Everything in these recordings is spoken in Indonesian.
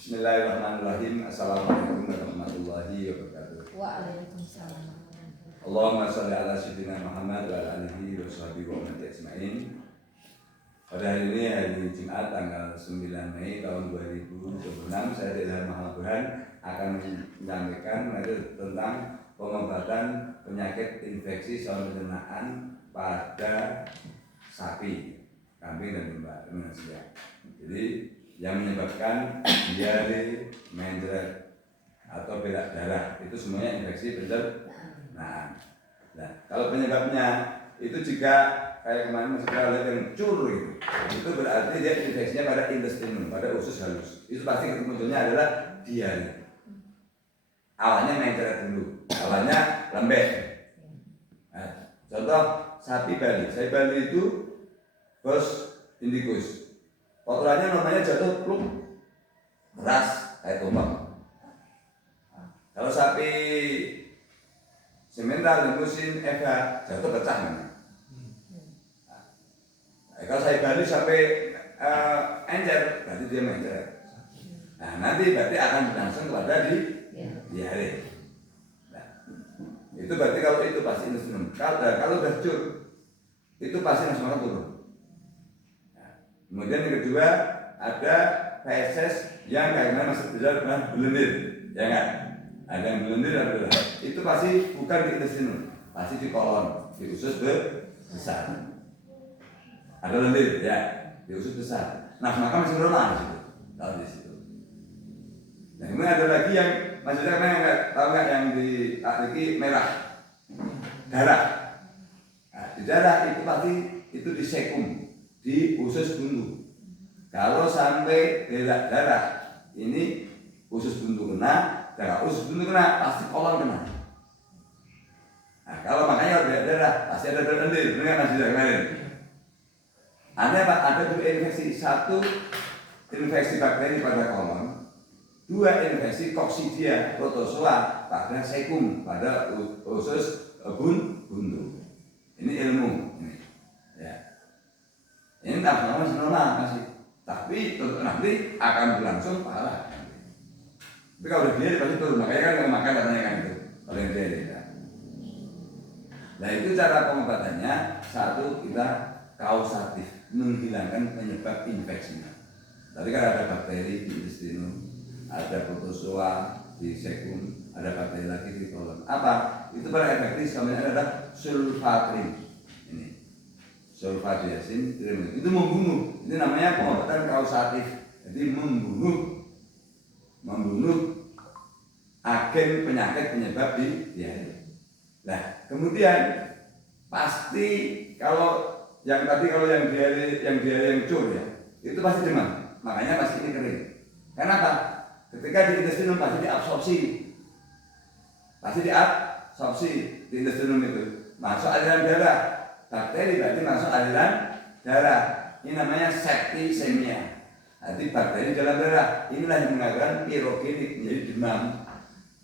Bismillahirrahmanirrahim. Assalamualaikum warahmatullahi wabarakatuh. Waalaikumsalam. Allahumma sholli ala sayyidina Muhammad wa ala alihi wa sahbihi wa man ajma'in. Pada hari ini hari Jumat tanggal 9 Mei tahun 2026, saya Ilham Muhammad Burhan akan menyampaikan tentang pengobatan penyakit infeksi saluran pencernaan pada sapi, kambing dan domba. Jadi yang menyebabkan diare, mencret atau berak darah itu semuanya infeksi pencernaan. Nah, kalau penyebabnya itu jika kayak kemarin masih kita lihat yang cur gitu, itu berarti dia infeksinya pada intestinum, pada usus halus. Itu pasti munculnya adalah diare. Awalnya mencret dulu, awalnya lembek. Nah, contoh sapi Bali, sapi Bali itu Bos indicus. Kotorannya namanya jatuh pluk keras kayak tumpeng. Kalau sapi semental, limusin, Eva jatuh pecah namanya. Kalau sapi Bali sampai encer, berarti dia mencret. Nah, nanti berarti akan berlangsung kepada diare. Nah, itu berarti kalau itu pasti intestinum. Kalau udah cur, itu pasti langsung akan turun. Kemudian yang kedua ada feses yang kayaknya masih berjalan belendir, ya kan? Ada yang belendir adalah itu pasti bukan di intestinum, pasti di kolon, di usus besar. Ada lendir, ya, di usus besar. Nah, maka masih normal di situ, kalau di situ. Nah, kemudian ada lagi yang maksudnya nggak tahu nggak yang di ini merah, darah. Nah, di darah itu pasti itu di sekum, di usus buntu. Kalau sampai berak darah, ini usus buntu kena, darah usus buntu kena, pasti kolon kena. Nah, kalau makanya berak darah, pasti ada lendir, benar masih kemarin. Ada apa? Ada dua infeksi, satu infeksi bakteri pada kolon, dua infeksi Coccidia protozoa pada sekum, pada usus buntu. Ini ilmu. Ini tak normal masih, tapi nanti akan berlangsung parah. Tapi kalau udah dia pasti turun, makanya kan nggak makan katanya kan itu, kalau yang dia ya. Nah itu cara pengobatannya, satu kita kausatif, menghilangkan penyebab infeksinya. Tadi kan ada bakteri di intestinum, ada protozoa di sekum, ada bakteri lagi di kolon. Apa? Itu pada efektif namanya adalah sulfatrin. Sulfadiazin itu membunuh. Ini namanya pengobatan kausatif. Jadi membunuh agen penyakit penyebab diare. Nah, kemudian pasti kalau yang diare yang cur ya, itu pasti demam. Makanya pasti ini kering. Kenapa? Ketika di intestinum pasti diabsorpsi. Di intestinum itu masuk aliran darah. Bakteri berarti masuk aliran darah. Ini namanya septisemia. Jadi bakteri dalam darah. Inilah yang mengatakan pirogenik, menjadi demam.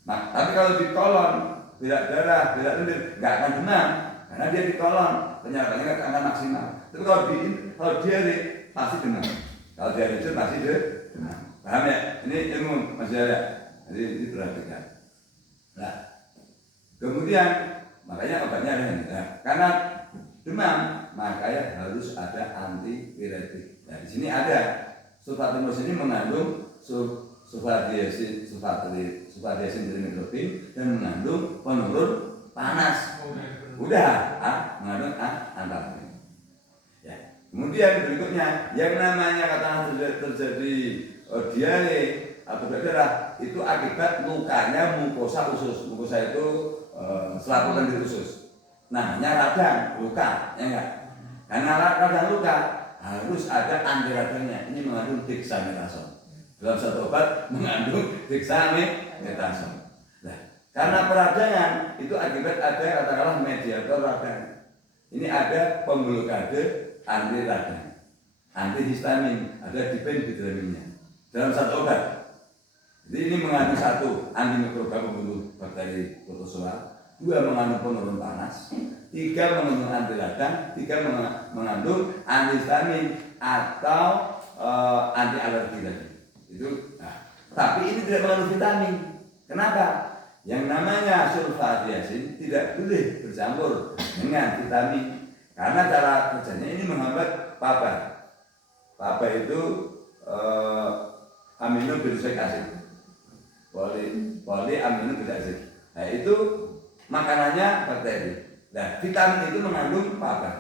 Nah, tapi kalau di kolon, berak darah, berak lendir, nggak akan demam karena dia di kolon, penyerapannya nggak akan maksimal. Tapi kalau diare pasti demam. Kalau diare itu pasti demam. Paham ya? Ini ilmu masih ada. Jadi ini perhatikan. Nah, kemudian makanya obatnya ada ini. Nah, karena demam, makanya harus ada antipiretik. Nah, di sini ada sulfatimus ini mengandung sulfadiazin trimetrofin dan mengandung penurun panas. Udah, mengandung antalgin. Ya. Kemudian berikutnya yang namanya katakan terjadi diare atau berdarah itu akibat lukanya mukosa usus. Mukosa itu selapukan di usus. Namanya radang luka, ya enggak? Karena radang luka harus ada anti radangnya. Ini mengandung dexamethasone. Dalam satu obat mengandung dexamethasone. Nah, karena peradangan itu akibat ada katakanlah mediator radang. Ini ada pemblokade anti radang, antihistamin, ada diphenhidramina dalam satu obat. Jadi ini mengandung satu antimikroba pembunuh bakteri protozoa. 2 mengandung penurun panas, 3 mengandung anti radang, 3 mengandung antihistamin atau anti alergi tadi. Itu. Nah, Tapi ini tidak mengandung vitamin. Kenapa? Yang namanya sulfadiasin tidak boleh bercampur dengan vitamin. Karena cara kerjanya ini menghambat PABA. PABA itu aminobutyric acid. Poli aminobutyric acid. Nah, itu makanannya bakteri. Nah, vitamin itu mengandung PABA.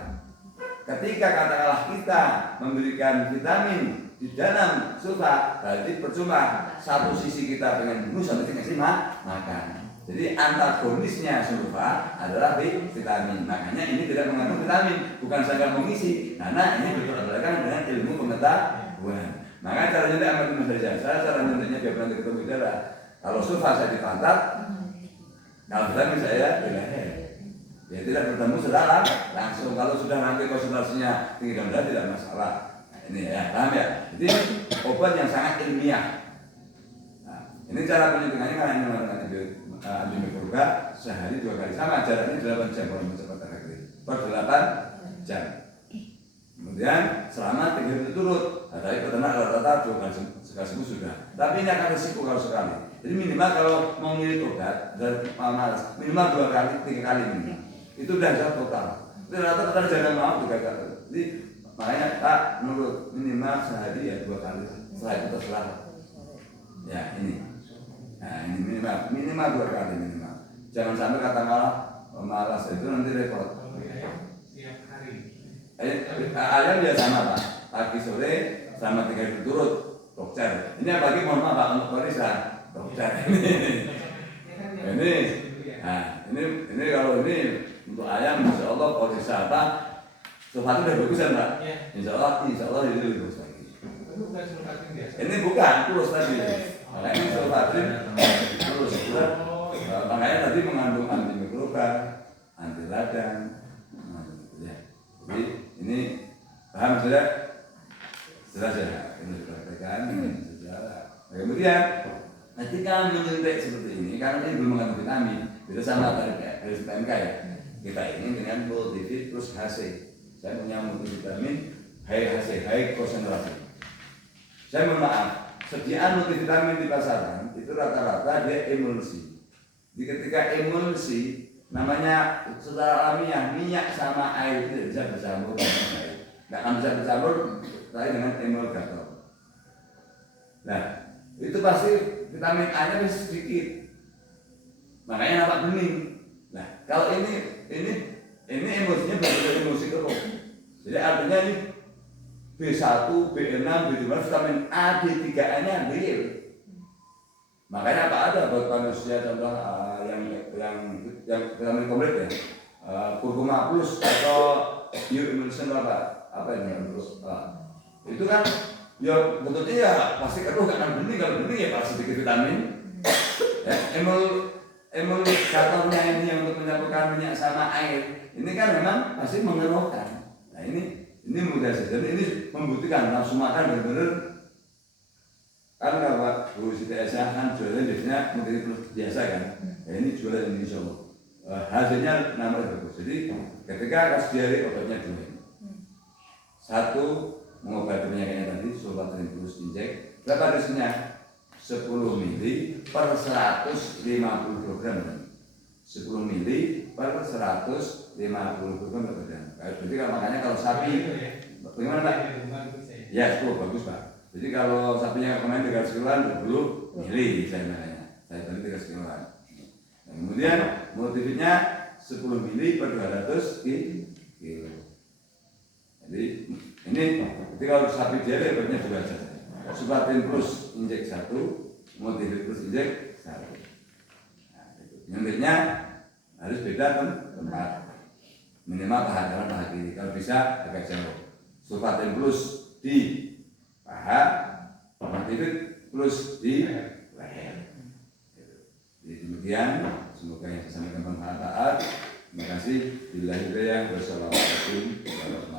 Ketika katakanlah kita memberikan vitamin di dalam sulfa, berarti percuma satu sisi kita pengen bunuh, satu sisi makan. Jadi antagonisnya sulfa adalah vitamin. Makanya ini tidak mengandung vitamin, bukan saya mengisi, karena ini bertolak dengan ilmu pengetahuan. Maka cara nyuntik amat dari jasa, cara nyuntiknya biar nanti ketemu darah. Kalau sulfa saya di pantat, kalau vitamin saya di leher. Ya tidak bertemu secara langsung. Kalau sudah nanti konsentrasinya tinggi dan rendah tidak masalah. Nah, ini ya, paham ya? Jadi obat yang sangat ilmiah. Nah, ini cara penyuntikannya karena ini menggunakan antimikroba sehari 2 kali, sama jaraknya 8 jam kalau mencapai target per 8 jam. Kemudian selama 3 hari turut, dari peternak rata-rata 2 kali sekali sembuh sudah. Tapi ini akan risiko kalau sekali. Jadi minimal kalau mau ngirit obat dari malas, minimal 2 kali, 3 kali minimal. Itu udah jauh total. Itu rata-rata jangan mau 3 kali. Jadi makanya tak menurut minimal sehari ya 2 kali. Setelah itu terserah. Ya ini. Nah ini minimal 2 kali minimal. Jangan sampai kata malas itu nanti repot. Tiap hari. Ayam ya sama Pak. Pagi sore sama 3 hari berturut dokter. Ini apalagi mohon maaf Pak untuk Korisa dokter ini. Nah ini kalau ini untuk ayam, insya Allah kalau wisata sulfat udah bagus kan Pak? Ya. Insya Allah ini lebih bagus lagi. Ini bukan plus tadi. Makanya ini sulfatin plus. Makanya tadi mengandung antimikroba, anti radang. Ya. Jadi ini paham sudah? Jelas ya. Ini diperhatikan sejarah. Kemudian ketika menyuntik seperti ini, karena ini belum mengandung vitamin, beda sama tadi garis PMK ya. Kita ini dengan multivit plus HC. Saya punya multivitamin high HC, high konsentrasi. Saya mohon maaf, sediaan multivitamin di pasaran itu rata-rata dia emulsi. Jadi ketika emulsi, namanya secara alamiah minyak sama air itu bisa bercampur dengan air. Nggak akan bisa bercampur tapi dengan emulgator. Nah, itu pasti vitamin A-nya bisa sedikit. Makanya nampak bening. Nah, kalau ini emulsinya berbeda emulsi keruh. Jadi artinya ini B1, B6, B12 vitamin A, D3A-nya real. Makanya apa ada buat manusia contoh yang vitamin komplit ya, kurkuma plus atau bioemulsion apa ini terus itu kan ya bentuknya ya pasti keruh kan bening, kalau bening ya pasti sedikit vitamin. Ya, emulgatornya ini yang untuk menyatukan minyak sama air ini kan memang pasti mengeruhkan. Nah ini mudah saja. Jadi ini membutuhkan nafsu makan benar-benar kan kalau Bu Siti Aisyah kan jualan biasanya mungkin biasa kan. Ya ini jualan ini insya Allah hasilnya namanya bagus. Jadi ketika kas diare obatnya 2. 1 mengobati penyakitnya tadi sulfatin plus injek. Berapa dosisnya? 10 mili per 150 kg. 10 mili per 150 kg. Jadi makanya kalau sapi bagaimana Pak? Ya 10 bagus Pak. Jadi kalau sapinya kemarin 300 kiloan 20 mili saya namanya. Saya tadi 300 kiloan. Nah, kemudian multivitnya 10 mili per 200 kilo. Jadi ini ketika kalau sapi diare obatnya 2 saja. Sulfatin plus injek 1, multivit plus injek 1. Nah, nyuntiknya harus beda tempat. Minimal paha kanan paha kiri, kalau bisa agak jauh. Sulfatin plus di paha, multivit plus di leher. Jadi demikian, semoga yang saya sampaikan bermanfaat. Terima kasih. Wassalamualaikum warahmatullahi wabarakatuh.